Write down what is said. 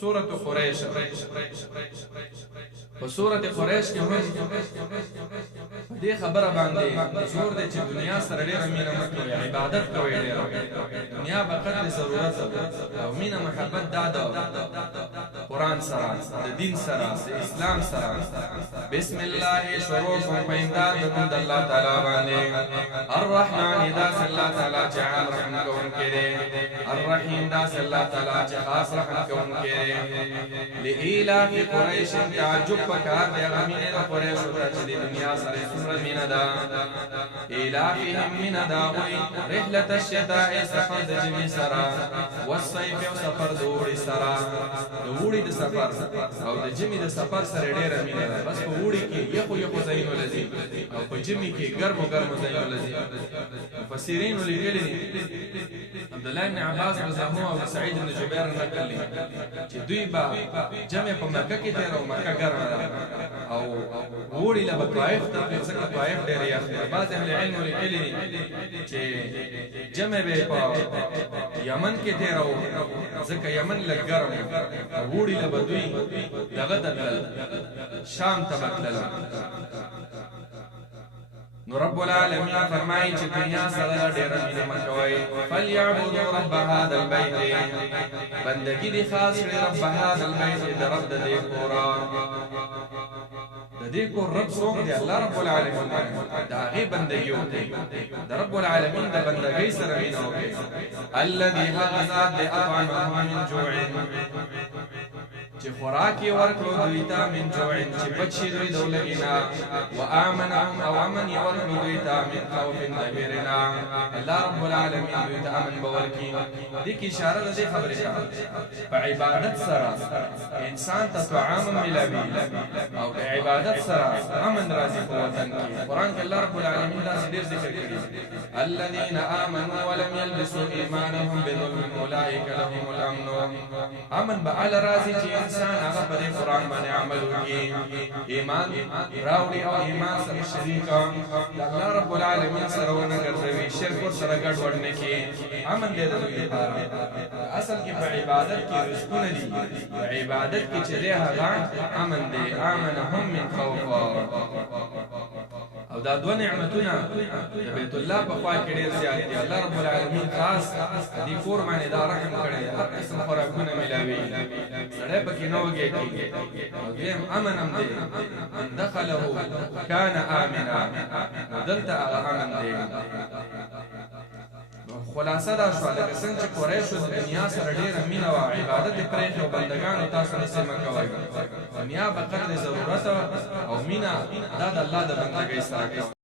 سورة قریش په سورة قریش کې هم دې خبره باندې زور دی چې دنیا سره ډېره مینه مه کوئ، عبادت کوئ ډېره. دنیا به قدر ضرورت او مینه محبت دا د قرآن سره، د دین سره، د اسلام سره. بسم الله شروع کوم په امداد د نوم د الله تعالی باندې. الرحمن داسې الله تعالی چې عام رحم کوونکی دی، الرحیم داسې الله تعالی چې خاص رحم کوونکی دی. لإیلاف قریش تعجب پکار دی هغه مینې د قریشو ته چې د دنیا سره څومره مینه ده. ایلافهم مینه د هغوی رحلة الشتاء سفر د ژمي سره، والصیف او سفر د اوړي سره. د اوړي د سفر او د ژمي د سفر سره ډېره مینه ده. بس په اوړي کې یخو یخو ځایونو له ځي او په ژمي کې ګرمو ګرمو ځایونو له ځي. مفسرینو لیکلي دي، عبدالله بن عباس رضی الله عنه او سعید بن جبیر نقل دي چې دوی به جمع په مکه کې تېر او مکه ګرمه ده او اوړي له به طائف ته تلل، ځکه طائف ډېر یخ دی. بعض اهل علمو لیکلي دي چې جمع به په یمن کې تېروو ځکه یمن لږ ګرم او اوړي له به دوی دغه ته تلل، شام ته به تلل. نو رب العالمین فرمایي چې دنیا سره ډېره مینه مه کوئ. فلیعبدوا رب هذا البیت، بندګي دې خاص کړي رب هذا البیت، د رب د دې کوره. د دې کور رب څوک دی؟ الله رب العالمین. د هغې بندګي وکړئ، د رب العالمین د بندګۍ سره مینه وکړئ. الذي هغه ذات دی اطعمهم من جوع، چې خوراک یې ورکړو دوی ته، من جوع چې بچ شي دوی د لږې نه، وآمنهم او امن یې ورکړو دوی ته، من خوف د ویرې نه. الله رب العالمین دوی ته امن به ورکړي. دې کې اشاره د دې خبرې ته په عبادت سره انسان ته طعام ملاوي او په عبادت سره امن راځي په وطن کې. قرآن کې الله رب العالمین داسې ډېر ذکر کړي، الذین آمنوا ولم یلبسوا ایمانهم بظلم اولئک لهم الامن. امن به هله راځي چې انسان هغه په دې قرآن باندې عمل وکړي، ایمان راوړي او ایمان سره شریک د الله رب العالمین سره ونه ګرځوي، شرک ورسره ګډوډ نه کړي. امن دی د دوی لپاره. اصل کې په عبادت کې رزقونه دي، په عبادت کې چې دی هغه امن دی. آمنهم من خوف. او دا دوه نعمتونه د بیت الله په خوا کې ډېر زیات دي. الله رب العالمین خاص دې کور باندې دا رحم کړی، هر قسم خوراکونه میلاوي، سړی پکې نه وږی کېږي. او دویم امن هم دی، من دخله کان آمنا، نو دلته هغه امن دی. خلاصه دا شوه لکه څنګه چې قریشو د دنیا سره ډېره مینه وه، عبادت یې پرېښې او بندګانو تاسو نسې مه کوئ. دنیا به قدر ضرورت او مینه دا د الله د بندګۍ سره کوئ.